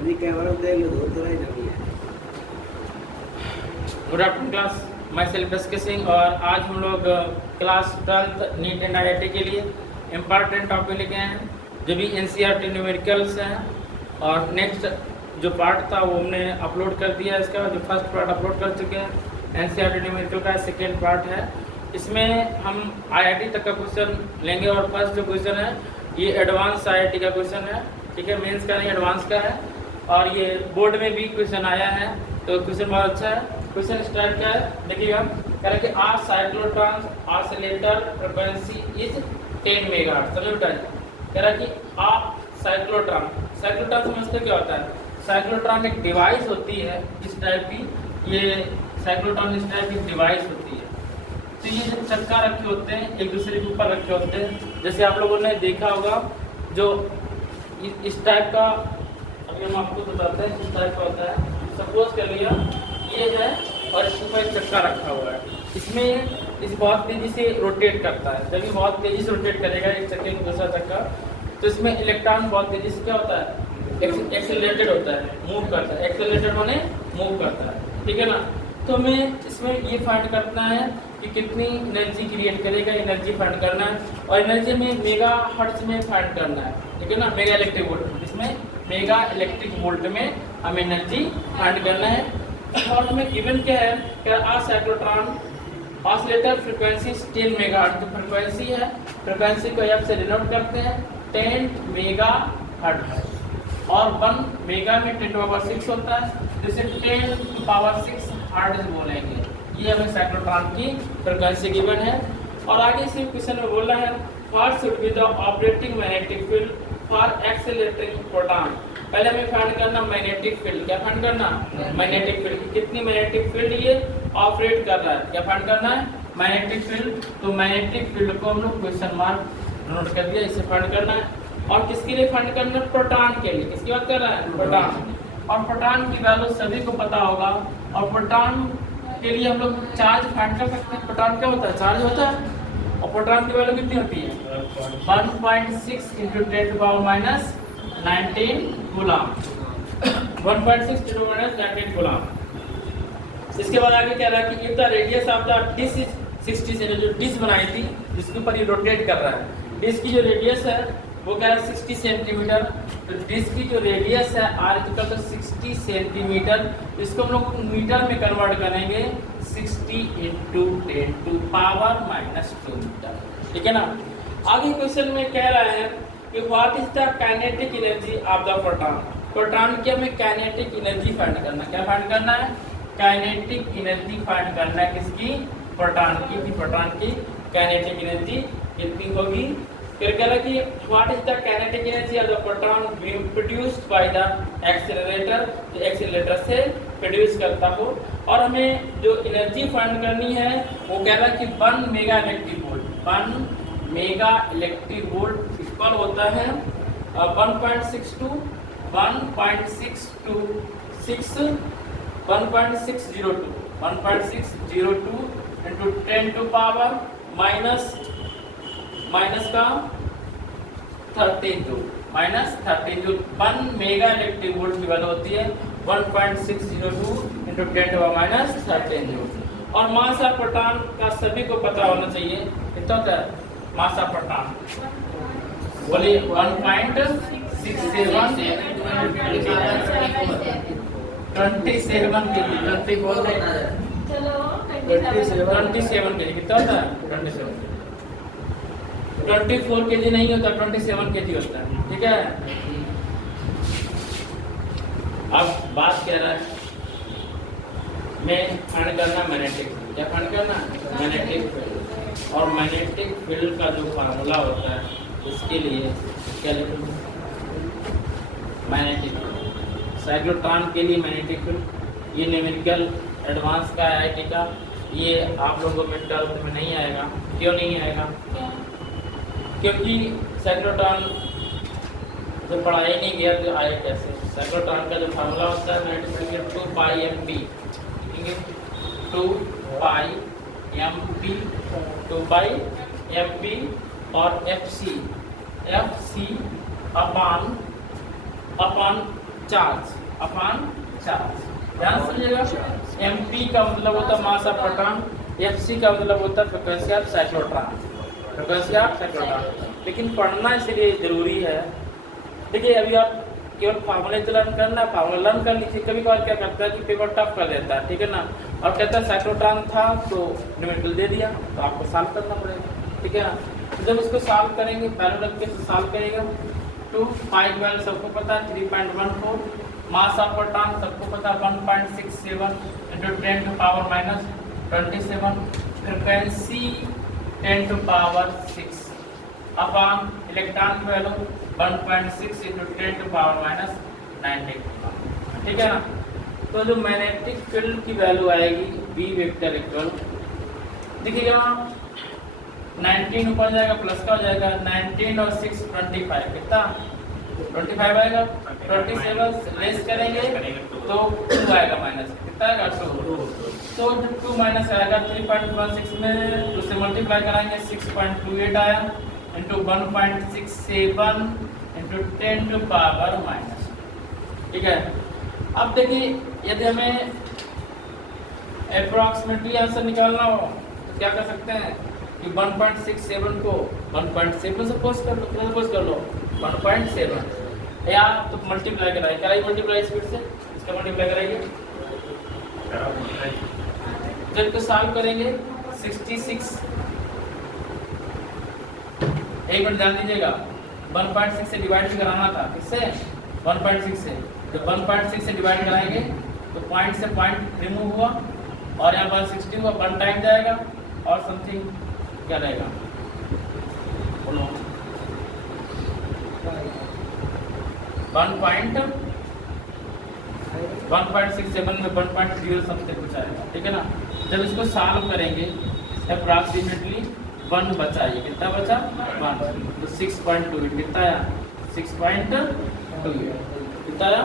अभी कैमरा देख लो दो तरह ही है। गुड आफ्टरनून क्लास, मैं सेल्फ डिस्कसिंग और आज हम लोग क्लास 12 नीट एंड IIT के लिए इम्पॉर्टेंट टॉपिक लेके आए हैं जो भी NCERT न्यूमेरिकल्स हैं। और नेक्स्ट जो पार्ट था वो हमने अपलोड कर दिया है। इसका जो फर्स्ट पार्ट अपलोड कर चुके हैं NCERT न्यूमेरिकल का सेकेंड पार्ट है। इसमें हम IIT तक का क्वेश्चन लेंगे और फर्स्ट जो क्वेश्चन है ये एडवांस IIT का क्वेश्चन है, ठीक है, मेंस का नहीं एडवांस का है। और ये बोर्ड में भी क्वेश्चन आया है तो क्वेश्चन बहुत अच्छा है। क्वेश्चन स्टार्ट क्या है देखिएगा, कह रहा है कि R cyclotron oscillator frequency is 10 megahertz. समझ उठा कह रहा है कि आप साइक्लोट्रॉन समझते क्या होता है? साइक्लोट्रॉन एक डिवाइस होती है इस टाइप की, ये साइक्लोट्रॉन इस टाइप की डिवाइस होती है। तो ये जो चक्का रखे होते हैं एक दूसरे के ऊपर रखे होते हैं, जैसे आप लोगों ने देखा होगा जो इस टाइप का, अभी हम आपको बताते हैं इस टाइप का होता है। सपोज कर लिया ये है और इसके ऊपर एक चक्का रखा हुआ है, इसमें इस बहुत तेजी से रोटेट करता है। जब ये बहुत तेजी से रोटेट करेगा एक चक्के में दूसरा चक्का, तो इसमें इलेक्ट्रॉन बहुत तेजी से क्या होता है, एक्सेलरेटेड होता है, मूव करता है। एक्सेलरेटेड माने मूव करता है, ठीक है ना। तो हमें इसमें ये फाइंड करना है कि कितनी एनर्जी क्रिएट करेगा, एनर्जी फाइंड करना है। और एनर्जी में मेगा हर्ट्ज में फाइंड करना है, ठीक है ना, मेगा इलेक्ट्रिक वोल्ट। इसमें मेगा इलेक्ट्रिक वोल्ट में हमें एनर्जी फाइंड करना है। और हमें गिवन क्या है कि आ साइक्लोट्रॉन ऑसिलेटर फ्रीक्वेंसी 10 मेगाहर्ट्ज। जो फ्रीक्वेंसी है, फ्रीक्वेंसी को F से डिनोट करते हैं 10 मेगाहर्ट्ज और 1 मेगा में 10 to the power 6 होता है, जिसे 10 to the power 6 हर्ट्ज बोलेंगे। ये हमें साइक्लोट्रॉन की फ्रीक्वेंसी गिवन है। और आगे से क्वेश्चन में बोला है what should be the operating magnetic field for accelerating proton. पहले हमें फाइंड करना मैग्नेटिक फील्ड। क्या फाइंड करना? Magnetic field. कितनी मैग्नेटिक फील्ड ये ऑपरेट कर रहा है, क्या फाइंड करना है? Magnetic field. तो मैग्नेटिक फील्ड को हम लोग क्वेश्चन मार्क नोट कर दिया, इसे फाइंड करना है। और किसके लिए फाइंड करना है? प्रोटॉन के लिए। किसकी बात कर रहा है? प्रोटॉन। और प्रोटॉन की वैल्यू सभी को पता होगा। और प्रोटॉन के लिए हम लोग चार्ज फाइंड कर सकते हैं। प्रोटॉन क्या होता है? चार्ज होता है। और प्रोटॉन की वैल्यू कितनी होती है? 1.6 × 10 to the power -19 coulomb. 1.6 × 10 to the power -19 coulomb. इसके बाद आगे कह रहा है कि if the radius of the disc is 60 centimetre. जो डिस्क बनाई थी जिसके ऊपर ये रोटेट कर रहा है, डिस्क की जो रेडियस है वो कह रहा है 60 सेंटीमीटर। तो डिस्क की जो रेडियस है r = 60 सेंटीमीटर। इसको हम लोग मीटर में कन्वर्ट करेंगे 60 × 10 to the power -2 मीटर, ठीक है ना। आगे क्वेश्चन में कह रहा है कि what is the kinetic energy of the proton. Proton की हमें काइनेटिक एनर्जी फाइंड करना। क्या फाइंड करना है? काइनेटिक एनर्जी फाइंड करना है। किसकी? प्रोटॉन की। प्रोटॉन की काइनेटिक एनर्जी कितनी होगी? फिर कह रहा है कि what is the kinetic energy of the proton being produced by the accelerator. जो एक्सेलरेटर से प्रोड्यूस करता हो। और हमें जो एनर्जी फाइंड करनी है वो कह रहा है कि 1 mega electric volt. 1 mega electric volt equal होता है 1.602 into 10 to power -32 joule. 1 mega electric volt की वैल्यू होती है 1.602 into 10 to the power -13 joule. और मास ऑफ प्रोटॉन का सभी को पता होना चाहिए। कितना होता है मास ऑफ प्रोटॉन? बोलिए 1.67 27 के लिए 27 के लिए कितना होता है? 27। 24 kg नहीं होता, 27 kg होता है, ठीक है। अब बात कह रहा है मैं फाइंड करना मैग्नेटिक फील्ड। क्या फाइंड करना? Magnetic field. और मैग्नेटिक फील्ड का जो फार्मूला होता है इसके लिए क्या लिखेंगे? Magnetic field. साइक्लोट्रॉन के लिए मैग्नेटिक फील्ड। ये न्यूमेरिकल एडवांस का IIT का, ये आप लोगों में 12th में नहीं आएगा। क्यों नहीं आएगा? क्योंकि साइक्लोट्रॉन जो पढ़ाई नहीं गया तो आए कैसे? साइक्लोट्रॉन का जो फार्मूला होता है 2πmp, 2πmp और FC upon charge upon charge. ध्यान समझिएगा, MP का मतलब होता है मास ऑफ प्रोटॉन, FC का मतलब होता है frequency of cyclotron, frequency of cyclotron. लेकिन पढ़ना इसलिए जरूरी है। देखिए अभी आप केवल फार्मूले तो लर्न करना, फार्मूला लर्न कर लीजिए। कभी कभार क्या करता है कि पेपर टफ कर देता है, ठीक है ना, और कहता है साइक्लोट्रॉन था तो न्यूमेरिकल दे दिया, तो आपको सॉल्व करना पड़ेगा, ठीक है ना। तो जब इसको सॉल्व करेंगे वैल्यू रख के सॉल्व करेगा, तो पाई वैल्यू सबको पता है 3.14, मास ऑफ प्रोटॉन सबको पता है 1.67 × 10⁻27, फ्रीक्वेंसी 10⁻6 अपॉन इलेक्ट्रॉन की वैल्यू 1.6 × 10⁻19, ठीक है ना। तो जो मैग्नेटिक फील्ड की वैल्यू आएगी B वेक्टर इक्वल, देखिएगा 19 ऊपर जाएगा प्लस का हो जाएगा, 19 और 6 25, कितना 25 आएगा, 27 लेस करेंगे तो 2 आएगा माइनस, कितना आएगा 2। तो जब 2 माइनस आएगा 3.16 में 2 से मल्टीप्लाई कराएंगे, 6.28 आया इंटू 1.67 इंटू 10⁻⁻, ठीक है। अब देखिए यदि हमें अप्रॉक्सीमेटली आंसर निकालना हो तो क्या कर सकते हैं कि 1.67 को 1.7 सपोज कर लो 1.7, या तो मल्टीप्लाई कराइए मल्टीप्लाई स्पीड से, इसका मल्टीप्लाई कराइए। जब इसको सॉल्व करेंगे 66, एक मिनट ध्यान दीजिएगा, 1.6 से डिवाइड कराना था, किससे 1.6 से, तो 1.6 से डिवाइड कराएंगे तो पॉइंट से पॉइंट रिमूव हुआ और यहाँ 160 हुआ, 1 टाइम जाएगा और समथिंग क्या रहेगा, बोलो 1.67 में 1.0 समथिंग कुछ आएगा, ठीक है ना। जब इसको सॉल्व करेंगे अप्रॉक्सीमेटली 1 बचा, ये कितना बचा 1, तो 6.28 कितना आया 6.28, कितना आया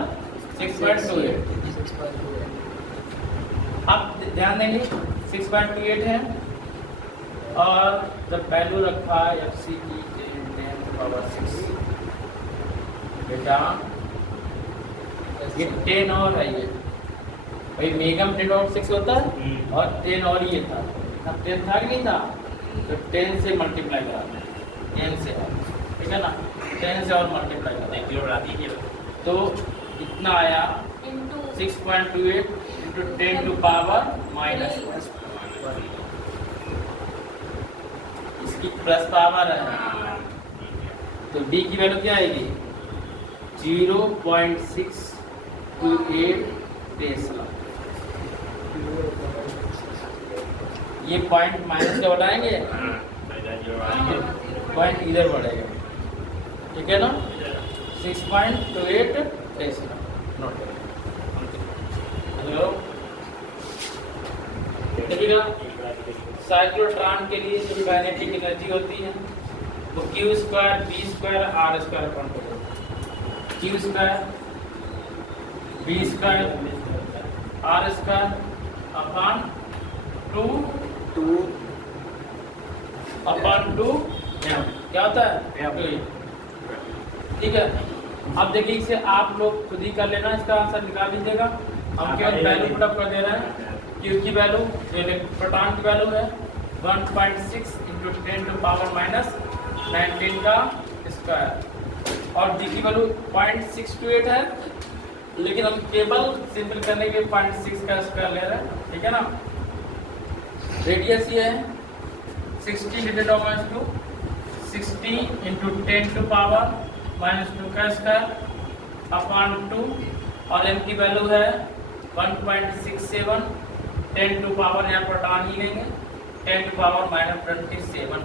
6.28। अब ध्यान देंगे 6.28 है और जब वैल्यू रखा FC की 10⁻6, बेटा ये 10 और है, ये भाई मेगा में 10⁻6 होता है और 10 और ये था, अब 10 था कि नहीं था, तो 10 से मल्टीप्लाई कराते हैं 10 से, ठीक है ना, 10 से और मल्टीप्लाई कराते हैं, तो इतना आया 6.28 × 10⁻⁻, इसकी प्लस पावर है, तो D की वैल्यू क्या आएगी 0.628 टेस्ला। ये पॉइंट माइनस का बढ़ाएंगे, पॉइंट इधर बढ़ेगा, ठीक है ना, 6.28 टेस्ला। नोट हेलो, देखिएगा साइक्लोट्रॉन के लिए जो काइनेटिक एनर्जी होती है वो Q² B² R² अपन Q² B² R² upon 2 M, क्या होता है, ठीक है। अब देखिए इसे आप लोग खुद ही कर लेना, इसका आंसर निकाल लीजिएगा। हम केवल वैल्यू पुट अप कर दे रहे हैं। Q की वैल्यू जो प्रोटॉन की वैल्यू है 1.6 × 10⁻⁻19 का स्क्वायर और D की वैल्यू 0.628 है, लेकिन हम केवल सिंपल करने के 0.6 का स्क्वायर ले रहे हैं, ठीक है ना। रेडियस ये है 60 × 2 60 × 10⁻⁻2 का स्क्वायर अपॉन 2 और M की वैल्यू है 1.67, 10⁻, यहाँ प्रोटॉन ही लेंगे 10⁻⁻27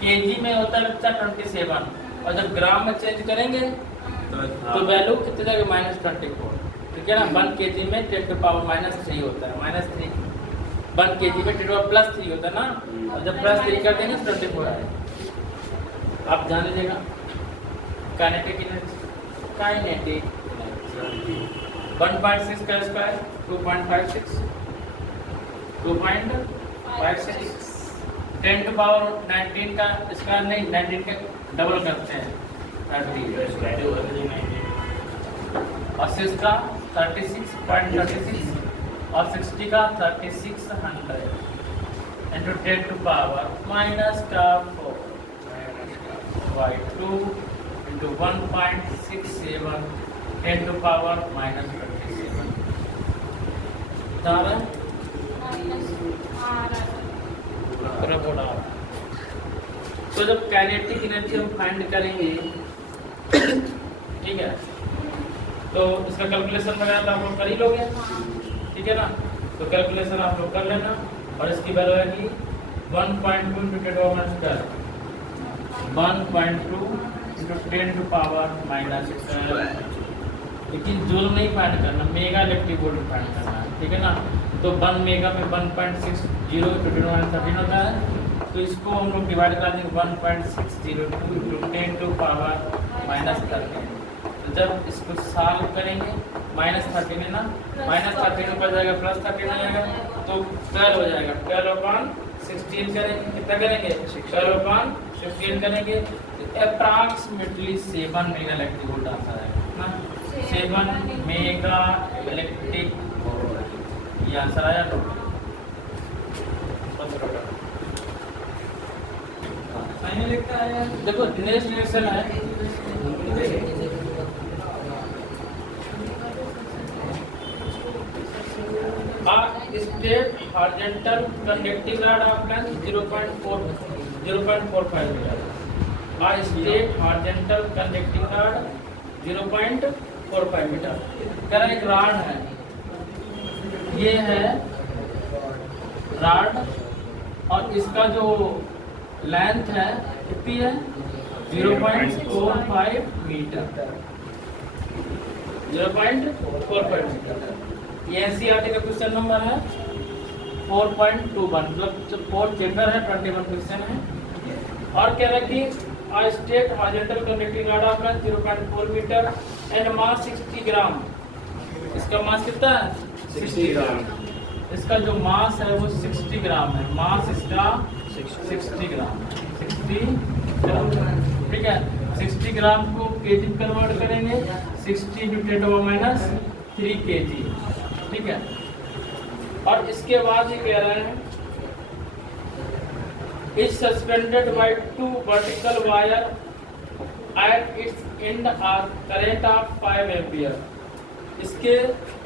kg में होता है बच्चा 27, और जब ग्राम में चेंज करेंगे तो वैल्यू कितने जाएगा -24, ठीक है ना। 1 kg में 10⁻³ होता है, -3 1 kg में 10⁻+3 होता है ना, और जब +3 कर देंगे तो 24 आएगा। आप जान लीजिएगा काइनेटिक एनर्जी 1.6 का स्क्वायर 2.56 10⁻19 का स्क्वायर नहीं, 19 का डबल करते हैं 30। और 6 का 36.36 और 60 का 3600 इंटू 10 टू पावर माइनस का 4 by 2 into 1.67 10 to power minus 37 तो जब काइनेटिक एनर्जी हम फाइंड करेंगे ठीक है, तो इसका कैलकुलेशन वगैरह तो आप लोग कर ही लोगे, ठीक है ना। तो कैलकुलेशन आप लोग कर लेना और इसकी वैल्यू है कि 1.2 इंटू 10 टू पावर माइनस 12, लेकिन जूल नहीं फाइंड करना, मेगा इलेक्ट्रिक वोल्ट फाइंड करना है, ठीक है ना। तो 1 मेगा में 1.60 इंटू 10 होता है, तो इसको हम लोग डिवाइड कर देंगे 1.602 इंटू 10 टू पावर माइनस 13। तो जब इसको सॉल्व करेंगे माइनस 13 है ना, माइनस 13 ऊपर जाएगा प्लस 13 आ जाएगा, तो 12 हो जाएगा। 12/16 करेंगे, कितना करेंगे 12/16 करेंगे, तो अप्रॉक्सीमेटली 7 मेगा इलेक्ट्रिक वोल्ट आता है ना, 7 मेगा इलेक्ट्रिक वोल्ट, ये आंसर आया। तो देखो नेक्स्ट रिएक्शन है state horizontal conducting rod of length 0.45 metre. State horizontal conducting rod 0.45 metre. कह रहा एक रॉड है, ये है रॉड और इसका जो लेंथ है कितनी है 0.45 मीटर, 0.45 मीटर। ये एनसीईआरटी का क्वेश्चन नंबर है 4.21, मतलब जो 4 चैप्टर है 21 क्वेश्चन है। और कह रहा है कि state horizontal conducting rod of length 0.4 metre and mass 60 gram. इसका मास कितना है 60 ग्राम। इसका जो मास है वो 60 ग्राम है, मास इसका 60 ग्राम, 60 ग्राम, ठीक है। 60 ग्राम को केजी में कन्वर्ट करेंगे, 60 इंटू 10⁻³ केजी, ठीक है। और इसके बाद ये कह रहे हैं is suspended by 2 vertical wire at its end are current of 5 ampere. इसके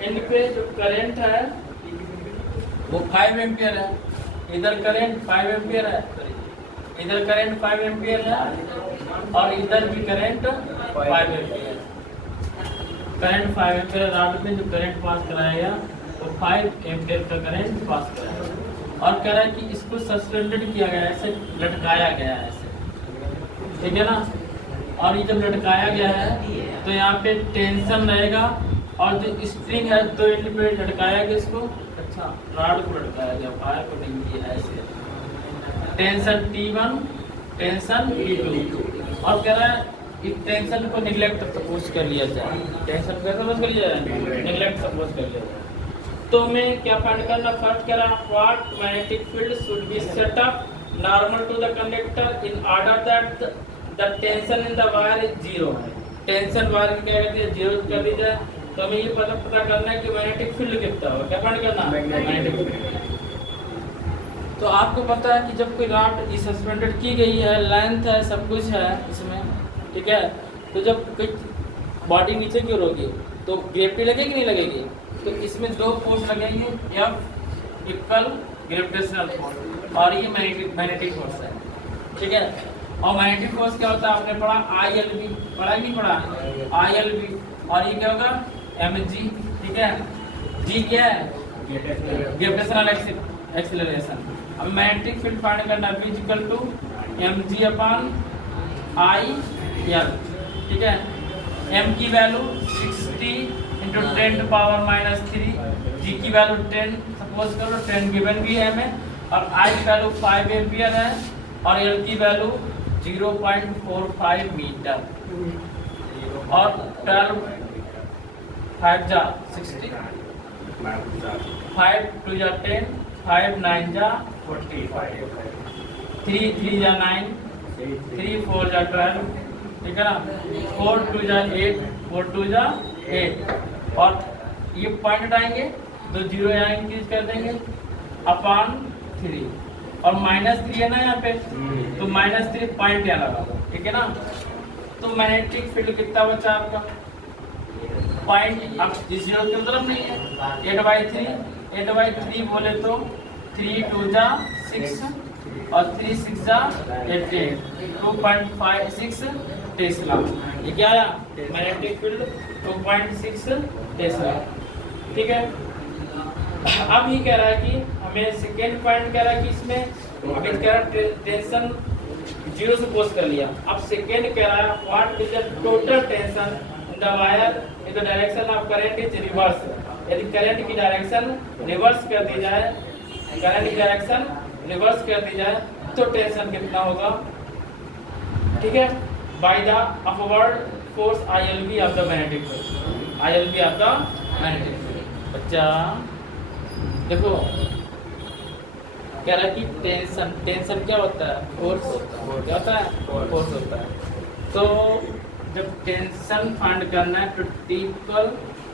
एंड पे जो करंट है वो 5 एम्पियर है, इधर करंट 5 एम्पियर है, इधर करंट 5 एम्पियर है और इधर भी current 5 ampere. Current 5 ampere rod में जो करंट पास कराएगा वो 5 एम्पियर का करंट पास कराएगा। और कह रहा है कि इसको सस्पेंडेड किया गया है, ऐसे लटकाया गया है ऐसे, ठीक है ना। और ये जब लटकाया गया है तो यहाँ पे टेंशन रहेगा और जो स्प्रिंग है 2 एंड पे लटकाया गया इसको, अच्छा रॉड को लटकाया गया, वायर को नहीं किया ऐसे। Tension T1, tension T2। और कह रहा है कि टेंशन को निगलेक्ट सपोज कर लिया जाए, टेंशन को सपोज कर लिया जाए, निगलेक्ट सपोज कर लिया जाए। तो हमें क्या फाइंड करना, फर्स्ट कह रहा what magnetic field should be set up normal to the conductor in order that the tension in the wire is 0। Tension wire क्या कहते हैं 0 कर दी जाए। तो हमें ये पता करना है कि मैग्नेटिक फील्ड कितना होगा, क्या फाइंड करना मैग्नेटिक फील्ड। तो आपको पता है कि जब कोई रॉड सस्पेंडेड की गई है, लेंथ है, सब कुछ है इसमें, ठीक है। तो जब कोई बॉडी नीचे की ओर होगी तो ग्रेविटी लगेगी नहीं लगेगी, तो इसमें 2 फोर्स लगेंगे, F इक्वल ग्रेविटेशनल फोर्स और ये मैग्नेटिक फोर्स है, ठीक है। और मैग्नेटिक फोर्स क्या होता है आपने पढ़ा ILV, पढ़ा ही नहीं पढ़ा ILV, और ये क्या होगा mg, ठीक है। G क्या है ग्रेविटेशनल एक्सीलरेशन। अब मैग्नेटिक फील्ड फाइंड करना V इक्वल टू mg/IL, ठीक है। m की वैल्यू 60 इंटू 10⁻³ G की वैल्यू 10 सपोज करो, 10 गिवन भी है हमें, और I की वैल्यू 5 एम्पियर है और L की वैल्यू 0.45 मीटर और 12 5 जा 60, 5 2 जा 10, 5 9 जा 45, 3 3 जा 9, 3 4 जा 12, ठीक है ना, 4 2 जा 8, 4 2 जा 8 और ये पॉइंट हटाएंगे तो 0 यहाँ इंक्रीज कर देंगे अपॉन 3 और -3 है ना यहाँ पे, तो -3 पॉइंट यहाँ लगा दो, ठीक है ना। तो मैग्नेटिक फील्ड कितना बचा आपका पॉइंट, अब 0 की तरफ नहीं है, 8/3 बोले तो 3 2 जा 6 और 3 6 जा 18, 2.56 टेस्ला। ये क्या आया मैग्नेटिक फील्ड 2.6 टेस्ला, ठीक है। अब ये कह रहा है कि हमें सेकेंड पॉइंट कह रहा है कि इसमें अभी कह रहा है टेंशन 0 से पोस्ट कर लिया, अब सेकेंड कह रहा है what is the total tension in the wire in the direction of current is reverse. यदि करंट की डायरेक्शन रिवर्स कर दी जाए, करंट की डायरेक्शन रिवर्स कर दी जाए तो टेंशन कितना होगा, ठीक है, by the upward force ILB of the magnetic field, ILB of the magnetic field. बच्चा देखो कह रहा है कि टेंशन क्या होता है, फोर्स क्या होता है, फोर्स होता है। तो जब टेंशन फाइंड करना है तो T इक्वल,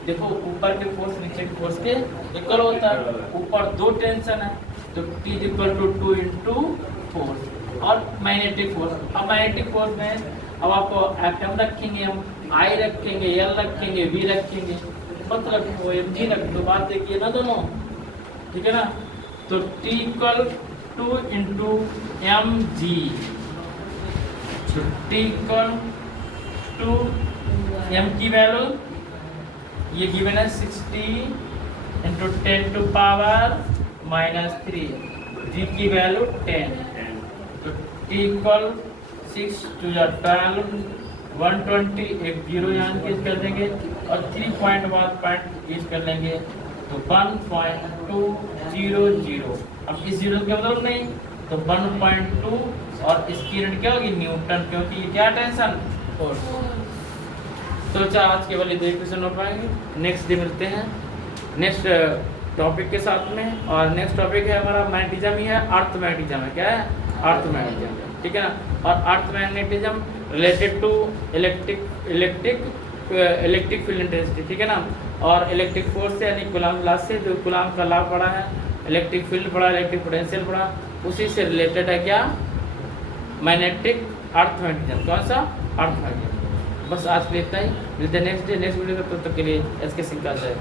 देखो ऊपर के फोर्स नीचे के फोर्स के इक्वल होता है, ऊपर 2 टेंशन है तो T equal to 2 into force और मैग्नेटिक फोर्स। अब मैग्नेटिक फोर्स में अब आपको एटम रखेंगे, हम I रखेंगे, L रखेंगे, V रखेंगे, मत रखो mg रख दो, बात देखिए ना दोनों, ठीक है ना। तो T equal 2 into mg, T equal to m की वैल्यू ये गिवन है 60 इंटू 10 टू पावर -3, g की वैल्यू 10, तो T इक्वल 6 to 12 120, एक 0 यहाँ यूज कर देंगे और 3 पॉइंट बाद पॉइंट यूज कर लेंगे तो 1.200। अब इस 0 के मतलब नहीं तो 1.2 और इसकी यूनिट क्या होगी न्यूटन, क्योंकि ये क्या टेंशन फोर्स। तो अच्छा आज केवल ये 2 क्वेश्चन हो पाएंगे, नेक्स्ट डे मिलते हैं नेक्स्ट टॉपिक के साथ में। और नेक्स्ट टॉपिक है हमारा मैग्नेटिज्म ही है, अर्थ मैग्नेटिज्म है, क्या है अर्थ मैग्नेटिज्म, ठीक है ना। और earth magnetism related to electric field intensity, ठीक है ना। और इलेक्ट्रिक फोर्स से यानी कूलाम लॉ से, जो कूलाम का लॉ पढ़ा है, इलेक्ट्रिक फील्ड पढ़ा, इलेक्ट्रिक पोटेंशियल पढ़ा, उसी से रिलेटेड है क्या मैग्नेटिक अर्थ मैग्नेटिज्म, कौन सा अर्थ मैग्नेटिज्म। बस आज के लिए इतना ही, मिलते हैं नेक्स्ट डे नेक्स्ट वीडियो में, तब तक के लिए एसके सिंह का जय।